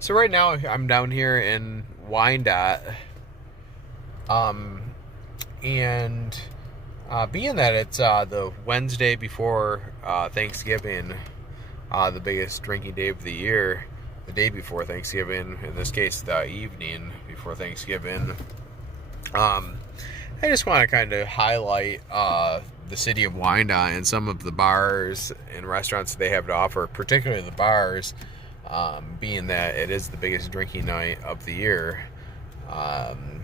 So right now I'm down here in Wyandotte, um, and being that it's the Wednesday before Thanksgiving, the biggest drinking day of the year, the day before Thanksgiving, in this case the evening before Thanksgiving, um, I just want to kind of highlight the city of Wyandotte and some of the bars and restaurants they have to offer, particularly the bars, being that it is the biggest drinking night of the year. Um,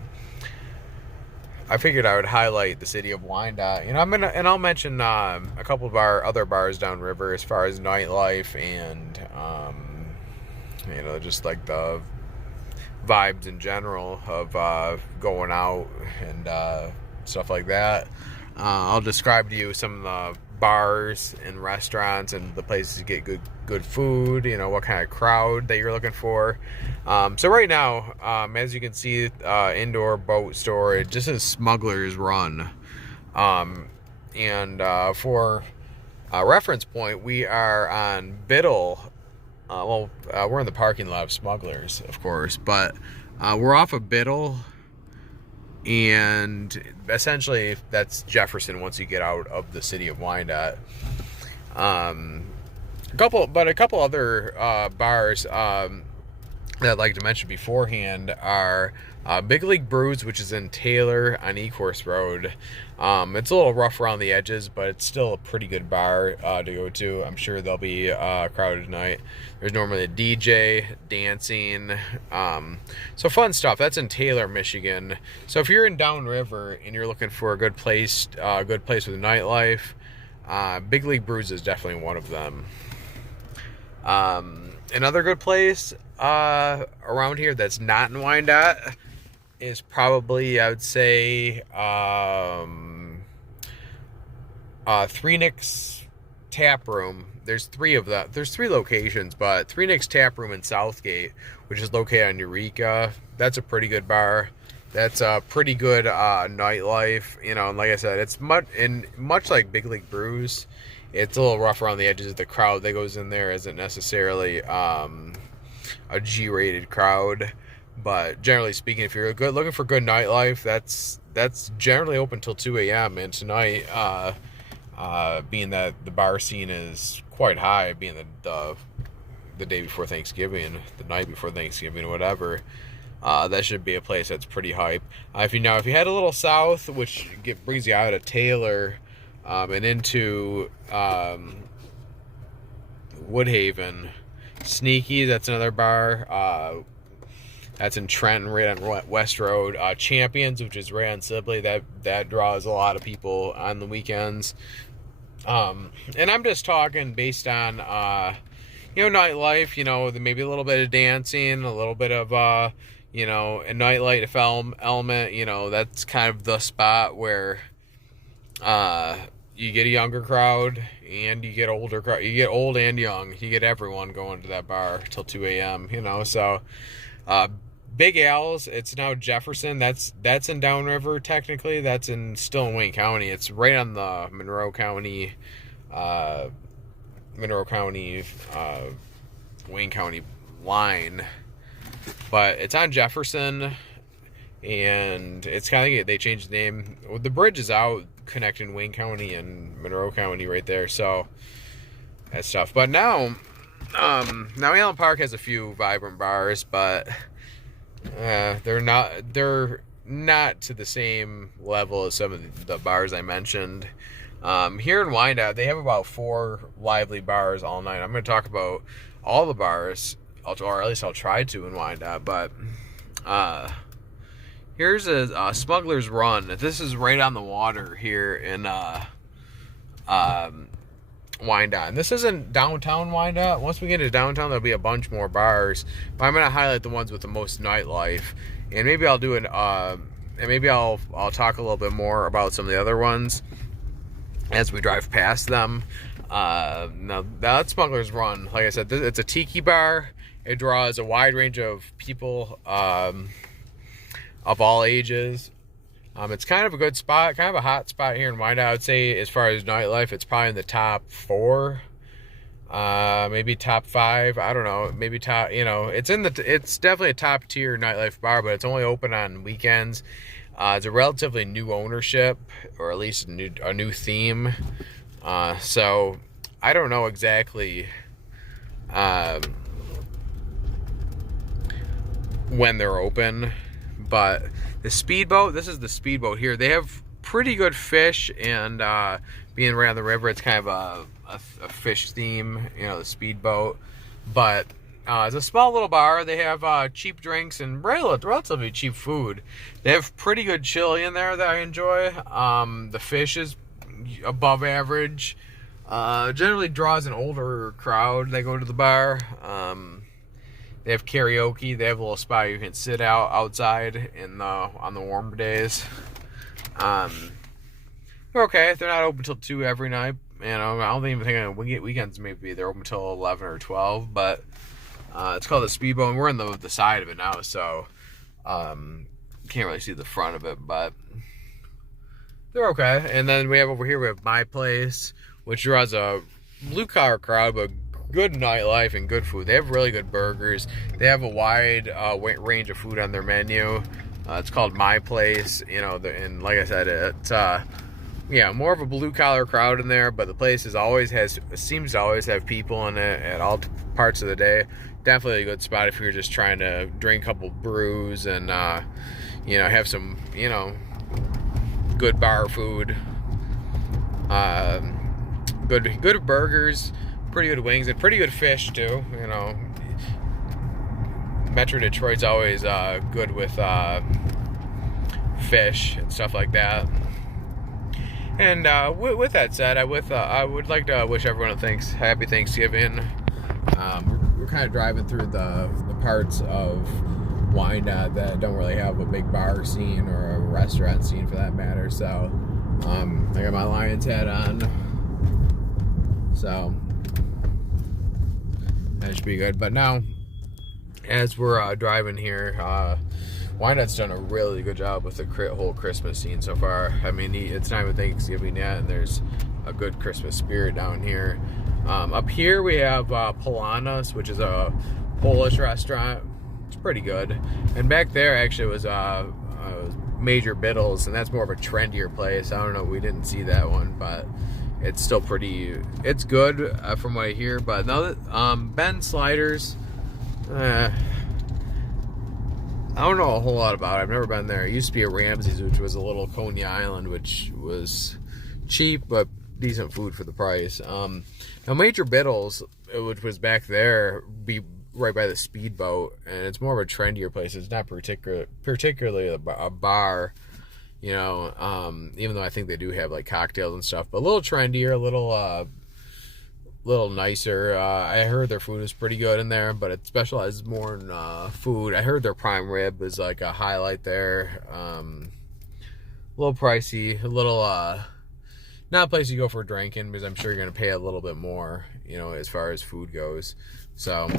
I figured I would highlight the city of Wyandotte. I'll mention a couple of our other bars downriver as far as nightlife and just like the vibes in general of going out and stuff like that. I'll describe to you some of the bars and restaurants and the places to get good food. What kind of crowd that you're looking for. So right now, as you can see, indoor boat storage. This is Smuggler's Run, and for a reference point, we are on Biddle. We're in the parking lot of Smugglers, of course, but we're off of Biddle, and essentially that's Jefferson once you get out of the city of Wyandotte. A couple other bars that I'd like to mention beforehand are Big League Brews, which is in Taylor on Ecorse Road. It's a little rough around the edges, but it's still a pretty good bar to go to. I'm sure they'll be crowded tonight. There's normally a DJ, dancing, so fun stuff. That's in Taylor, Michigan. So if you're in Downriver and you're looking for a good place with nightlife, Big League Brews is definitely one of them. Another good place around here that's not in Wyandotte is probably, I would say, Three Nicks Tap Room. There's three of them. There's three locations, but Three Nicks Tap Room in Southgate, which is located on Eureka. That's a pretty good bar. That's a pretty good nightlife. And like I said, it's much like Big League Brews. It's a little rough around the edges. The crowd that goes in there isn't necessarily a G-rated crowd, but generally speaking, if you're looking for good nightlife, that's generally open till 2 a.m. And tonight, being that the bar scene is quite high, being the day before Thanksgiving, the night before Thanksgiving, whatever, that should be a place that's pretty hype. If you head a little south, which brings you out of Taylor, and into Woodhaven, Sneaky, that's another bar. That's in Trenton, right on West Road. Champions, which is right on Sibley, that draws a lot of people on the weekends. And I'm just talking based on nightlife. Maybe a little bit of dancing, a little bit of a nightlife element. That's kind of the spot where you get a younger crowd and you get older crowd. You get old and young. You get everyone going to that bar till 2 a.m. So Big Al's, it's now Jefferson. That's in Downriver technically. That's still in Wayne County. It's right on the Monroe County, Wayne County line, but it's on Jefferson. And it's kind of, they changed the name. The bridge is out connecting Wayne County and Monroe County right there, so that's tough. But now Allen Park has a few vibrant bars, but they're not to the same level as some of the bars I mentioned. Here in Wyandotte, they have about 4 lively bars all night. I'm going to talk about all the bars, or at least I'll try to in Wyandotte, but here's a Smuggler's Run. This is right on the water here in Wyandotte. And this isn't downtown Wyandotte. Once we get to downtown, there'll be a bunch more bars. But I'm going to highlight the ones with the most nightlife. And maybe I'll do I'll talk a little bit more about some of the other ones as we drive past them. Now, that's Smuggler's Run. Like I said, it's a tiki bar. It draws a wide range of people of all ages. It's kind of a good spot, kind of a hot spot here in Wyandotte. I would say as far as nightlife, it's probably in the top 4 Maybe top 5. I don't know. Maybe top. It's definitely a top tier nightlife bar, but it's only open on weekends. It's a relatively new ownership, or at least a new theme. So I don't know exactly um, when they're open, but the speedboat. This is the speedboat here. They have pretty good fish, and being right on the river, it's kind of a fish theme, the speedboat. But it's a small little bar. They have cheap drinks and relatively cheap food. They have pretty good chili in there that I enjoy. The fish is above average. Generally draws an older crowd that go to the bar. They have karaoke. They have a little spot you can sit outside on the warm days. They're okay. They're not open till 2 every night. I don't even think on weekends maybe they're open till 11 or 12. But it's called the Speedboat, and we're on the side of it now, so can't really see the front of it, but they're okay. And then we have over here, we have My Place, which draws a blue collar crowd, but good nightlife and good food. They have really good burgers. They have a wide range of food on their menu. It's called My Place, and like I said, it's more of a blue collar crowd in there, but the place seems to always have people in it at all parts of the day. Definitely a good spot if you're just trying to drink a couple brews and have some good bar food. Good burgers, pretty good wings, and pretty good fish too. Metro Detroit's always good with fish and stuff like that. And with that said, I would like to wish everyone a happy Thanksgiving. We're kind of driving through the parts of Wyandotte that don't really have a big bar scene or a restaurant scene for that matter. So I got my Lions hat on, so that should be good. But now, as we're driving here, Wyandotte's done a really good job with the whole Christmas scene so far. I mean, it's not even Thanksgiving yet, and there's a good Christmas spirit down here. Up here we have Polanos, which is a Polish restaurant. It's pretty good. And back there actually was Major Biddles, and that's more of a trendier place. I don't know, we didn't see that one, but it's still it's good from what I hear. But now Ben Sliders, I don't know a whole lot about it. I've never been there. It used to be a Ramsey's, which was a little Coney Island, which was cheap but decent food for the price. Now Major Biddles, which was back there, be right by the Speedboat, and it's more of a trendier place. It's not particularly a bar, even though I think they do have like cocktails and stuff, but a little trendier, a little nicer. I heard their food is pretty good in there, but it specializes more in food. I heard their prime rib is like a highlight there. A little pricey, a little not a place you go for drinking, because I'm sure you're gonna pay a little bit more, as far as food goes. So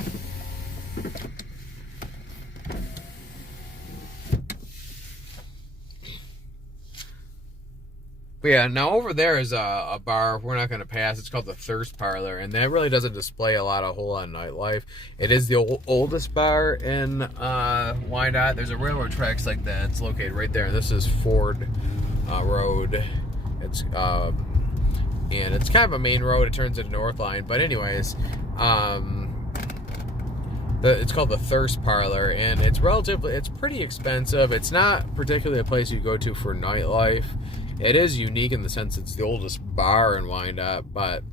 but yeah, now over there is a bar we're not going to pass. It's called the Thirst Parlor, and that really doesn't display a whole lot of nightlife. It is the oldest bar in Wyandotte. There's a railroad tracks like that. It's located right there. This is Ford Road. It's and it's kind of a main road. It turns into North Line, but anyways, it's called the Thirst Parlor, and it's pretty expensive. It's not particularly a place you go to for nightlife. It is unique in the sense it's the oldest bar in Wyandotte, but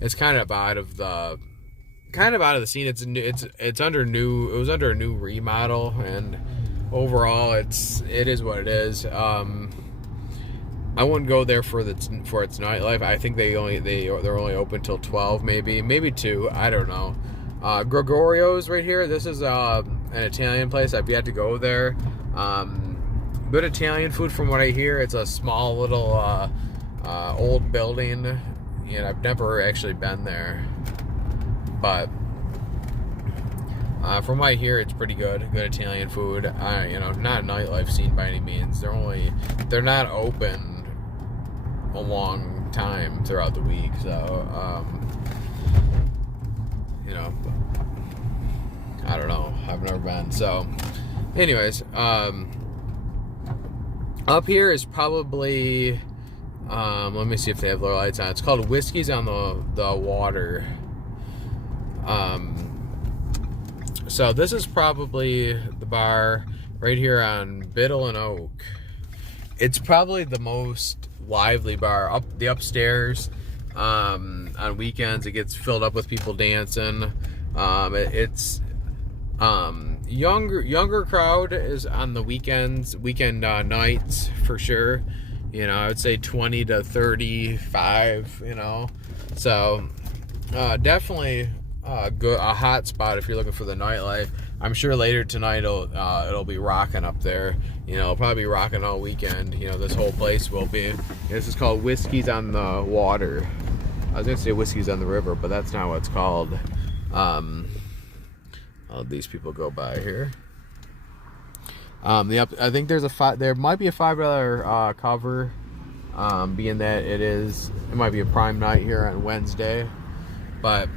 it's kind of out of the scene. It was under a new remodel, and overall it is what it is. I wouldn't go there for its nightlife. I think they're only open till 12, maybe 2. I don't know. Gregorio's right here. This is an Italian place. I've yet to go there. Good Italian food from what I hear. It's a small little old building, and I've never actually been there, but from what I hear, it's pretty good Italian food. Not a nightlife scene by any means. They're not open a long time throughout the week, so you know, I don't know. I've never been. So, anyways, up here is probably, let me see if they have their lights on. It's called Whiskey's on the Water. So this is probably the bar right here on Biddle and Oak. It's probably the most lively bar. Up the upstairs, on weekends it gets filled up with people dancing. It's younger crowd is on the weekend nights for sure. You know, I would say 20 to 35. You know, so definitely a hot spot if you're looking for the nightlife. I'm sure later tonight it'll be rocking up there. You know, it'll probably be rocking all weekend. You know, this whole place will be. This is called Whiskey's on the Water. I was gonna say Whiskey's on the River, but that's not what it's called. All these people go by here. I think there might be a $5 cover, being that it might be a prime night here on Wednesday, but.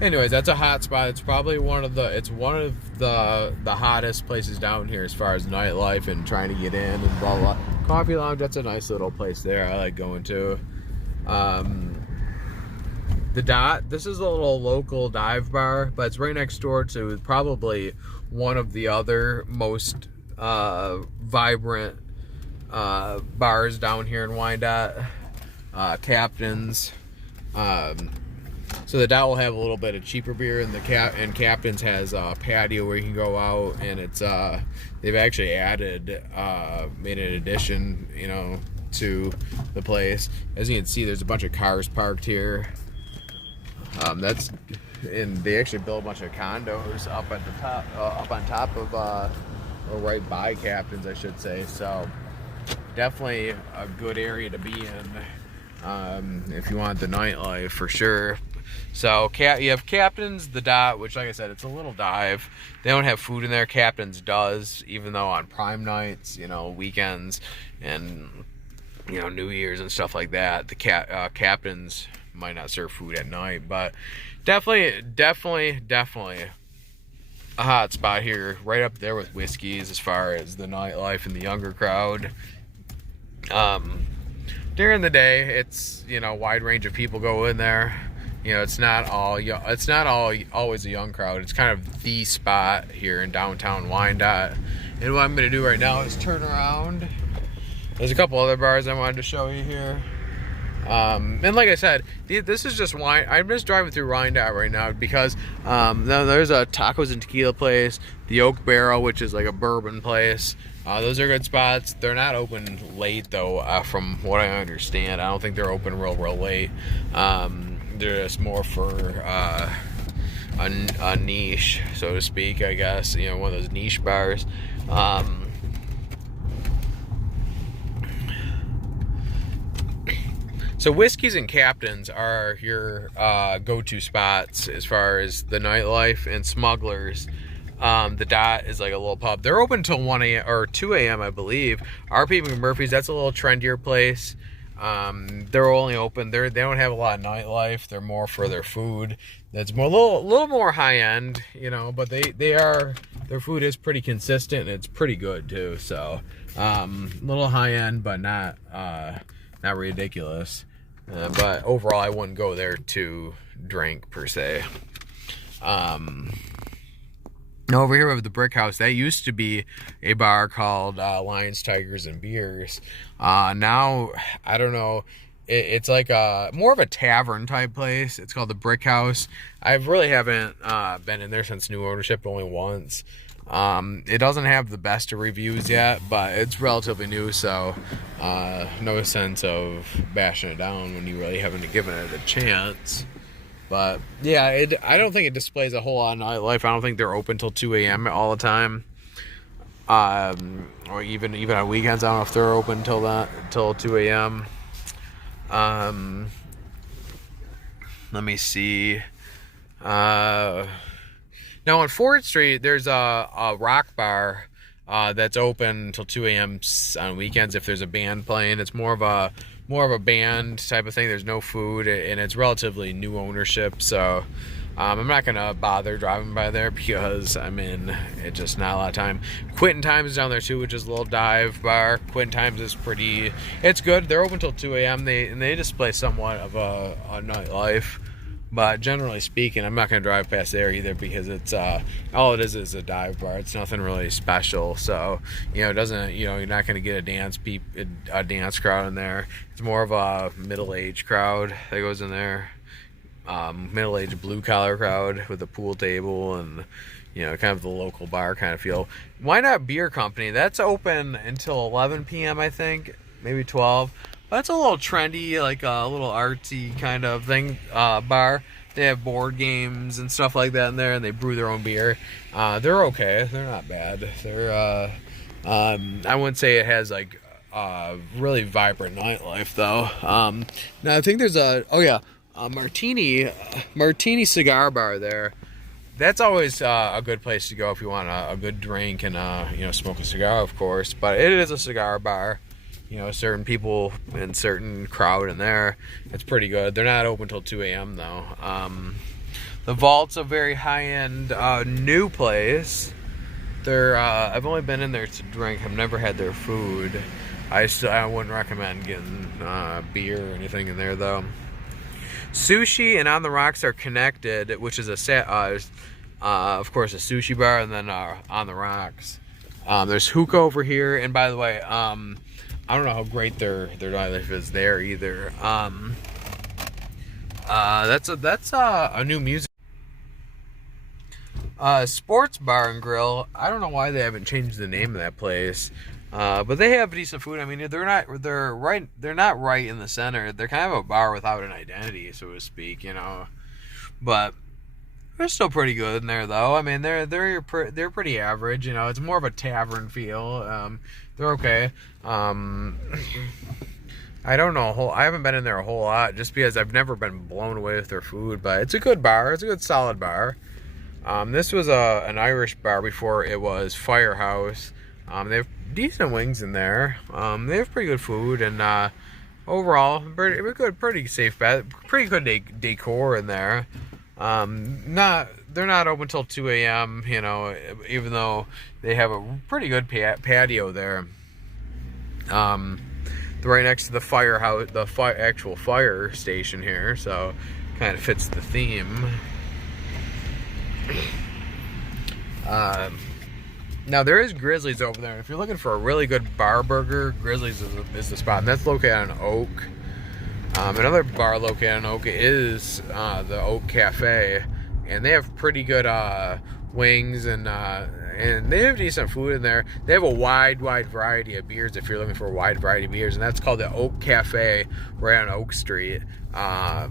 Anyways, that's a hot spot. It's probably one of the hottest places down here as far as nightlife and trying to get in and blah blah. Coffee Lounge, that's a nice little place there. I like going to. The Dot, this is a little local dive bar, but it's right next door to probably one of the other most vibrant bars down here in Wyandotte. Captain's. So the Dot will have a little bit of cheaper beer, and Captain's has a patio where you can go out, and it's they've actually made an addition, you know, to the place. As you can see, there's a bunch of cars parked here. And they actually built a bunch of condos up at the top, up on top of, or right by Captain's, I should say. So definitely a good area to be in if you want the nightlife for sure. So you have Captain's, the Dot, which, like I said, it's a little dive. They don't have food in there. Captain's does, even though on prime nights, you know, weekends, and you know, New Year's and stuff like that, the Captain's might not serve food at night. But definitely a hot spot here, right up there with Whiskey's as far as the nightlife and the younger crowd. During the day, it's, you know, a wide range of people go in there. You know, it's not always a young crowd. It's kind of the spot here in downtown Wyandotte. And what I'm going to do right now is turn around. There's a couple other bars I wanted to show you here. And like I said, this is just I'm just driving through Wyandotte right now because there's a tacos and tequila place, the Oak Barrel, which is like a bourbon place. Those are good spots. They're not open late though, from what I understand. I don't think they're open real late. They're just more for a niche, so to speak, I guess. You know, one of those niche bars. So Whiskey's and Captain's are your go-to spots as far as the nightlife, and Smugglers. The Dot is like a little pub. They're open till 1 a.m. or 2 a.m. I believe. RP McMurphy's, that's a little trendier place. They're only open. They don't have a lot of nightlife. They're more for their food. That's more a little more high end, you know. But their food is pretty consistent, and it's pretty good too. So a little high end, but not ridiculous. But overall, I wouldn't go there to drink per se. Now over here we have the Brick House. That used to be a bar called Lions, Tigers, and Beers. Now, I don't know. It's like more of a tavern type place. It's called the Brick House. I really haven't been in there since new ownership, only once. It doesn't have the best of reviews yet, but it's relatively new, so no sense of bashing it down when you really haven't given it a chance. But yeah, I don't think it displays a whole lot of nightlife. I don't think they're open till 2 a.m. all the time, or even on weekends. I don't know if they're open till 2 a.m. Let me see. Now on 4th Street, there's a rock bar that's open until 2 a.m. on weekends if there's a band playing. It's more of a band type of thing. There's no food, and it's relatively new ownership, so I'm not gonna bother driving by there because it's just not a lot of time. Quitting Times is down there too, which is a little dive bar. Quitting Times is it's good. They're open till 2 a.m. They display somewhat of a nightlife. But generally speaking, I'm not going to drive past there either because it's all it is a dive bar. It's nothing really special. So, it doesn't, you're not going to get a dance crowd in there. It's more of a middle-aged crowd that goes in there. Middle-aged blue-collar crowd with a pool table and, kind of the local bar kind of feel. Wyandotte Beer Company, that's open until 11 p.m., I think, maybe 12. That's a little trendy, like a little artsy kind of thing, bar. They have board games and stuff like that in there, and they brew their own beer. They're okay. They're not bad. They're, I wouldn't say it has like really vibrant nightlife though. Now I think there's a Martini cigar bar there. That's always a good place to go if you want a good drink and smoke a cigar, of course. But it is a cigar bar. Certain people and certain crowd in there. It's pretty good. They're not open till 2 a.m. though. The Vault's a very high-end new place. I've only been in there to drink. I've never had their food. I wouldn't recommend getting beer or anything in there though. Sushi and On the Rocks are connected, which is of course a sushi bar, and then On the Rocks. There's hookah over here, and by the way, I don't know how great their nightlife is there either. That's a new music sports bar and grill. I don't know why they haven't changed the name of that place, but they have decent food. They're not right in the center. They're kind of a bar without an identity, so to speak. But they're still pretty good in there though. They're pretty average. It's more of a tavern feel. They're okay. I don't know. I haven't been in there a whole lot just because I've never been blown away with their food. But it's a good bar. It's a good solid bar. This was an Irish bar before it was Firehouse. They have decent wings in there. They have pretty good food and overall pretty safe bet. Pretty good decor in there. They're not open till 2 a.m. Even though they have a pretty good patio there. They're right next to the firehouse, actual fire station here, so kind of fits the theme. Now there is Grizzlies over there. If you're looking for a really good bar burger, Grizzlies is the spot, and that's located on Oak. Another bar located on Oak is the Oak Cafe, and they have pretty good wings and they have decent food in there. They have a wide variety of beers if you're looking for a wide variety of beers, and that's called the Oak Cafe right on Oak Street. And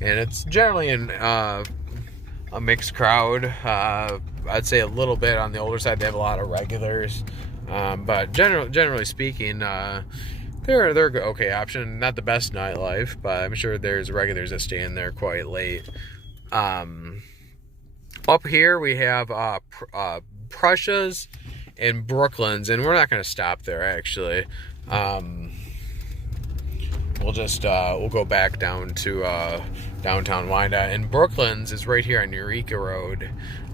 it's generally in a mixed crowd. I'd say a little bit on the older side. They have a lot of regulars, but generally speaking, they're a okay option. Not the best nightlife, but I'm sure there's regulars that stay in there quite late. Up here we have Prussia's and Brooklyn's, and we're not going to stop there actually. We'll go back down to downtown Wyandotte, and Brooklyn's is right here on Eureka Road.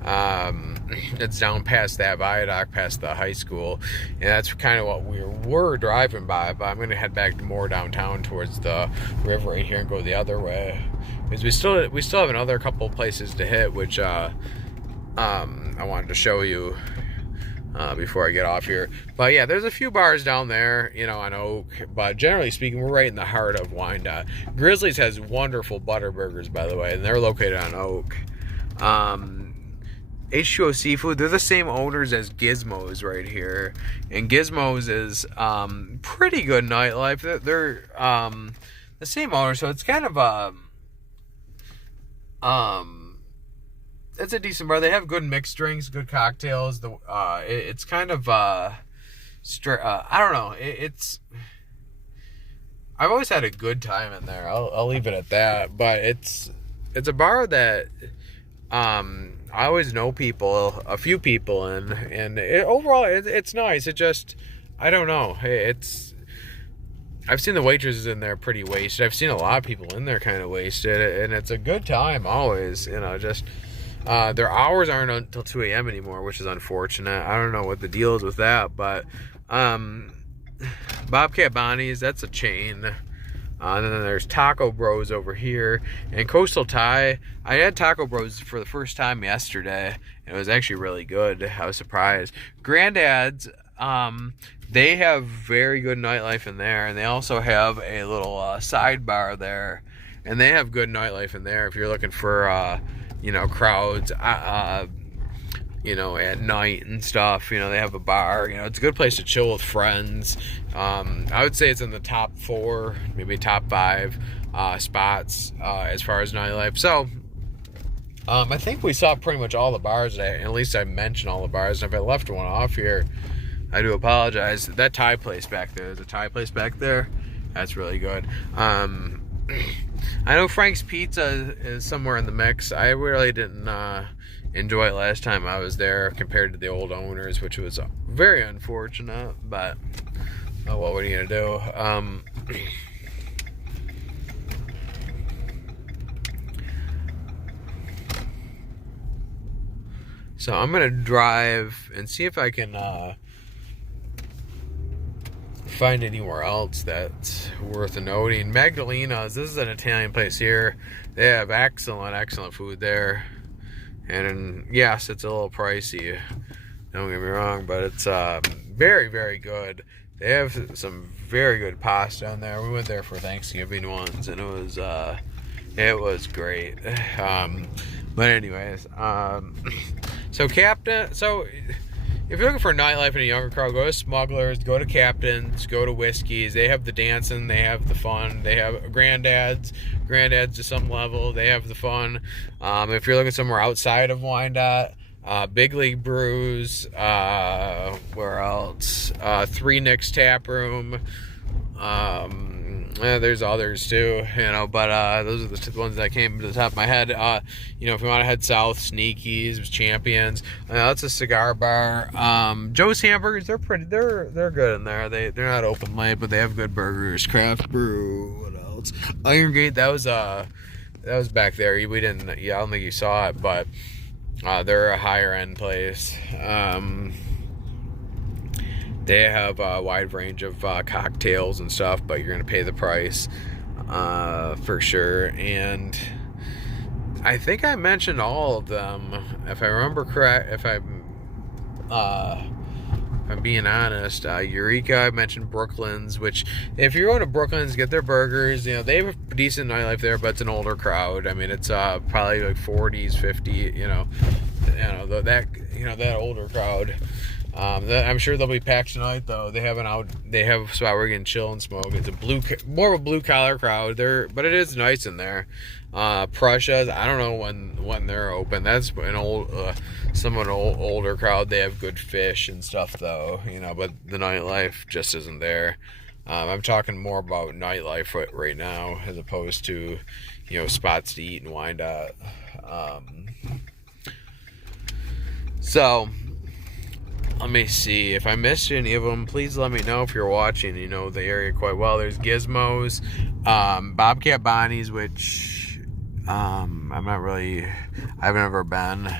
It's down past that viaduct, past the high school, and that's kind of what we're driving by. But I'm going to head back more downtown towards the river right here and go the other way, because we still have another couple places to hit, which I wanted to show you before I get off here. But yeah, there's a few bars down there, on Oak, but generally speaking, we're right in the heart of Wyandotte. Grizzlies has wonderful butter burgers, by the way, and they're located on Oak. H2O Seafood, they're the same owners as Gizmos right here, and Gizmos is pretty good nightlife. They're the same owner, so it's kind of it's a decent bar. They have good mixed drinks, good cocktails. It's kind of I don't know. I've always had a good time in there. I'll leave it at that. But it's a bar that I always know a few people in, and overall it's nice. It just, I don't know. I've seen the waitresses in there pretty wasted. I've seen a lot of people in there kind of wasted, and it's a good time always. Just their hours aren't until 2 a.m. anymore, which is unfortunate. I don't know what the deal is with that, but Bobcat Bonnie's, that's a chain. And then there's Taco Bros over here, and Coastal Thai. I had Taco Bros for the first time yesterday, and it was actually really good. I was surprised. Granddad's, they have very good nightlife in there, and they also have a little sidebar there, and they have good nightlife in there if you're looking for crowds at night and stuff. They have a bar. It's a good place to chill with friends. I would say it's in the top 4, maybe top 5 spots as far as nightlife. So I think we saw pretty much all the bars today. At least I mentioned all the bars. And if I left one off here, I do apologize. That Thai place back there, there's a Thai place back there. That's really good. I know Frank's Pizza is somewhere in the mix. I really didn't enjoy it last time I was there compared to the old owners, which was very unfortunate, but what are you gonna do? So I'm gonna drive and see if I can find anywhere else that's worth noting. Magdalena's, this is an Italian place here. They have excellent food there. And yes, it's a little pricey, don't get me wrong, but it's very, very good. They have some very good pasta in there. We went there for Thanksgiving once, and it was great. But anyways, so if you're looking for nightlife in a younger crowd, go to Smugglers, go to Captain's, go to Whiskey's. They have the dancing, they have the fun. They have Granddad's to some level. They have the fun. If you're looking somewhere outside of Wyandotte, Big League Brews, where else? Three Nicks Tap Room. There's others too, but those are the ones that came to the top of my head. If you want to head south, Sneaky's, Champions. That's a cigar bar. Joe's Hamburgers, they're good in there. They're not open late, but they have good burgers. Craft Brew. What else? Iron Gate. That was back there. I don't think you saw it, but they're a higher end place. They have a wide range of cocktails and stuff, but you're going to pay the price for sure. And I think I mentioned all of them, if I remember correct. If I'm being honest, Eureka, I mentioned Brooklyn's, which if you're going to Brooklyn's, get their burgers. They have a decent nightlife there, but it's an older crowd. I mean, it's probably like 40s, 50s. That older crowd. I'm sure they'll be packed tonight, though. They have a spot where you can chill and smoke. It's more of a blue collar crowd there, but it is nice in there. Prussia's, I don't know when they're open. That's an older crowd. They have good fish and stuff, though. But the nightlife just isn't there. I'm talking more about nightlife right now as opposed to spots to eat and Wyandotte. So let me see. If I missed any of them, please let me know if you're watching. The area quite well. There's Gizmos, Bobcat Bonnie's, which I've never been,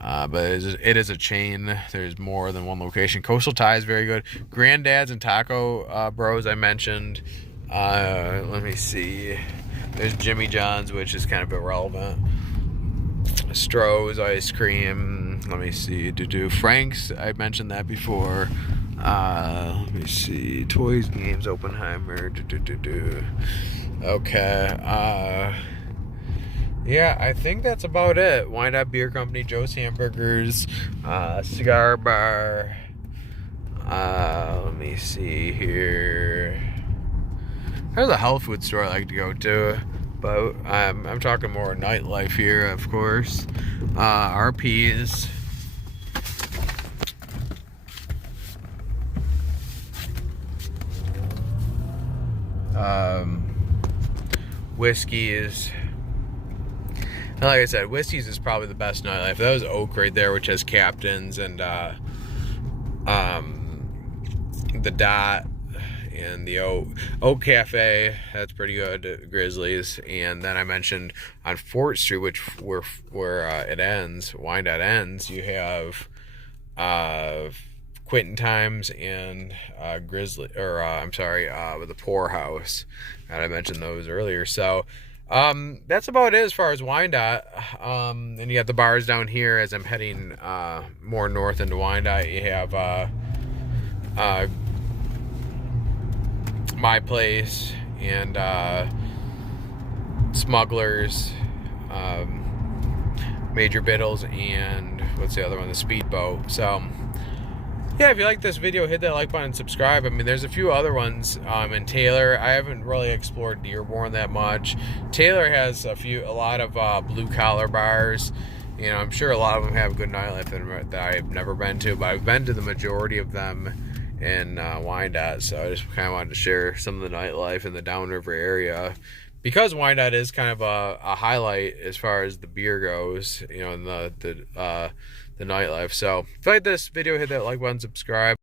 but it is a chain. There's more than one location. Coastal Thai is very good. Granddad's and Taco Bros, I mentioned. Let me see. There's Jimmy John's, which is kind of irrelevant. Stroh's ice cream. Let me see. Frank's, I mentioned that before. Let me see. Toys, Games, Oppenheimer. Okay. Yeah, I think that's about it. Wyandotte Beer Company, Joe's Hamburgers, Cigar Bar. Let me see here. There's a health food store I like to go to, but I'm talking more nightlife here, of course. RPs. Whiskey's. And like I said, Whiskey's is probably the best nightlife. That was Oak right there, which has Captain's and the Dot and the Oak Cafe, that's pretty good, Grizzlies. And then I mentioned on 4th Street, which where it ends, Wyandotte ends, you have Quentin Times and Grizzly, or with the Poorhouse. And I mentioned those earlier. So that's about it as far as Wyandotte. And you got the bars down here as I'm heading more north into Wyandotte. You have My Place and Smugglers, Major Biddles, and what's the other one? The Speedboat. So yeah, if you like this video, hit that like button and subscribe. I mean, there's a few other ones in Taylor. I haven't really explored Dearborn that much. Taylor has a lot of blue collar bars. You know, I'm sure a lot of them have good nightlife that I've never been to, but I've been to the majority of them in Wyandotte. So I just kind of wanted to share some of the nightlife in the Downriver area, because Wyandotte is kind of a highlight as far as the beer goes, you know, and the nightlife. So if you like this video, hit that like button, subscribe.